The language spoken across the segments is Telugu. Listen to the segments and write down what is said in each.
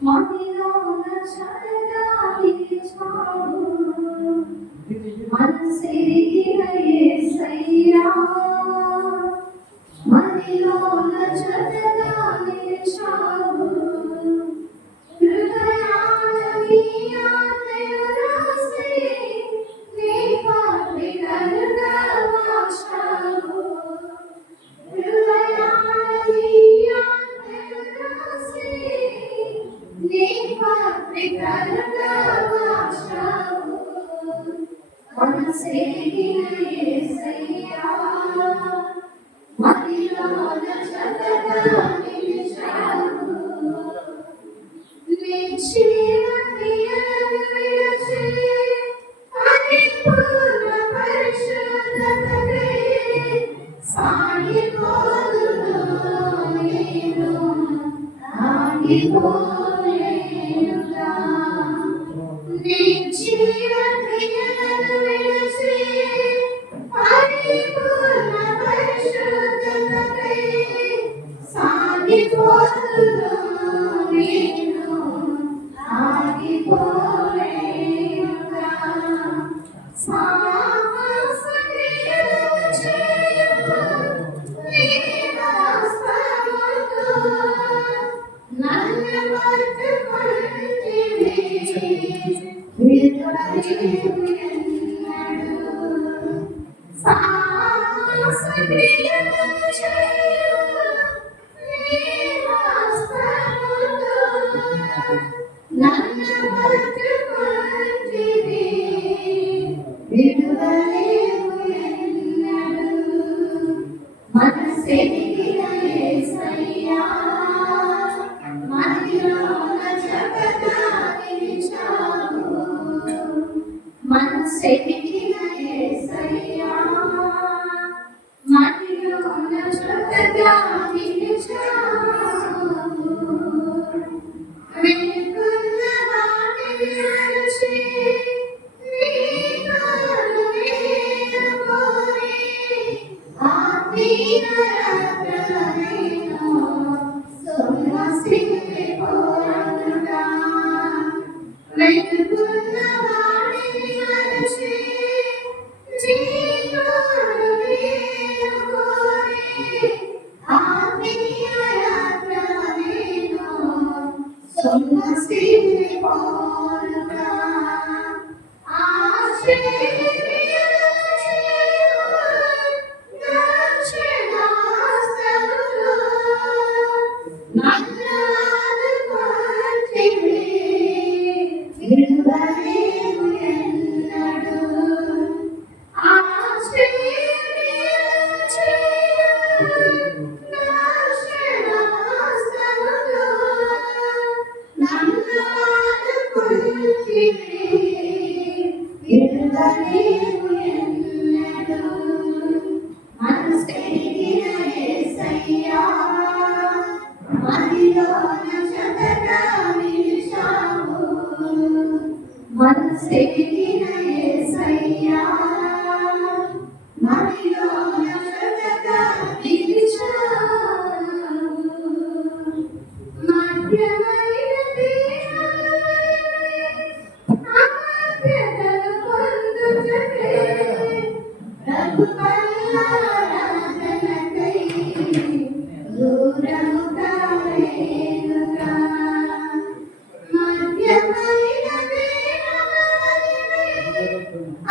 మదిలోన చల్లగా నిలిచావు మనసెరిగిన యేసయ్యా మదిలోన చల్లగా నిలిచావు హృదయాల నీ ఆజ్ఞలు రాసి నీ పత్రికలుగా మార్చావు హృదయాల నీ ఆజ్ఞలు రాసి నీ పత్రికలుగా మార్చావు మనసెరిగిన యేసయ్యా మదిలోన చల్లగా నిలిచావు నీ జీవక్రియలను విడిచి పరిపూర్ణ పరిశుద్ధతకై సాగిపోదును నేను ఆగిపోలేనుగా నీ జీవక్రియలను విడిచి పరిపూర్ణ పరిశుద్ధతకై సాగిపోదును నేను ఆగిపోలేనుగా సాహస క్రియలు చేయు నీ హస్తముతో నన్ను పట్టుకొంటివి విడువలేనెన్నడూ సాహస క్రియలు చేయు నీ హస్తముతో నన్ను పట్టుకొంటివి విడువలేవు ఎన్నడూ మనసెరిగిన యేసయ్యా మదిలోన చక్కగా నిలిచావు మనసెరిగిన యేసయ్యా మదిలోన చక్కగా నిలిచావు వెనుకున్న వాటిని అరచి నీ కరుణను కోరి ఆత్మీయ యాత్రలను సొమ్మసిల్లిపోనుగా వెనుకున్న వాటిని అరచి నీ కరుణను కోరి ఆత్మీయ యాత్రలను సొమ్మసిల్లిపోనుగా ఆశ్చర్యక్రియలు చేయు దక్షిణాస్తములో నన్ను ఆదుకొంటివి విడువలేవు ఎన్నడూ ఆశ్చర్యక్రియలు చేయు దక్షిణాస్తములో నన్ను ఆదుకొంటివి విడువలేవు ఎన్నడూ మనసెరిగిన యేసయ్యా మదిలోన చక్కగా నిలిచావు మనసెరిగిన యేసయ్యా మదిలోన చక్కగా నిలిచావు మధ్యమైన దేహములన్నీ అమర్త్యతను పొందుటకై రఘుపల్లారాధనకై దూరముగా వేనుగా మధ్యమైన దేహములన్నీ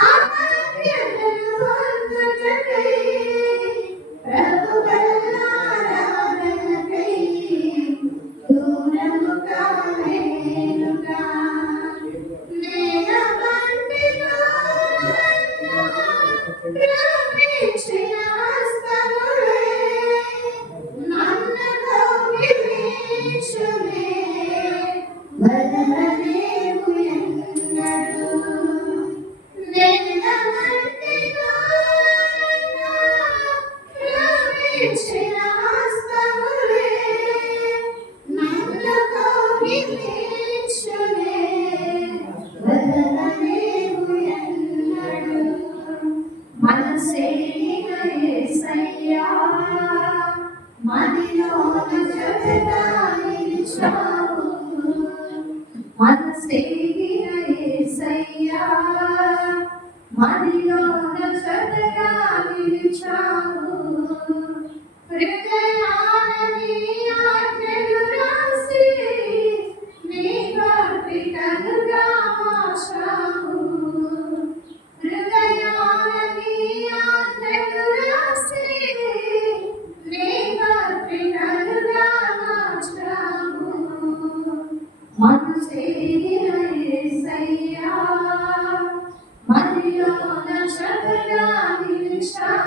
అమర్త్యతను పొందుటకై రఘుపల్లారాధనకై దూరముగా వేనుగా నేల బండిలో రక్షించిన హస్తములే నన్ను కృష్ణ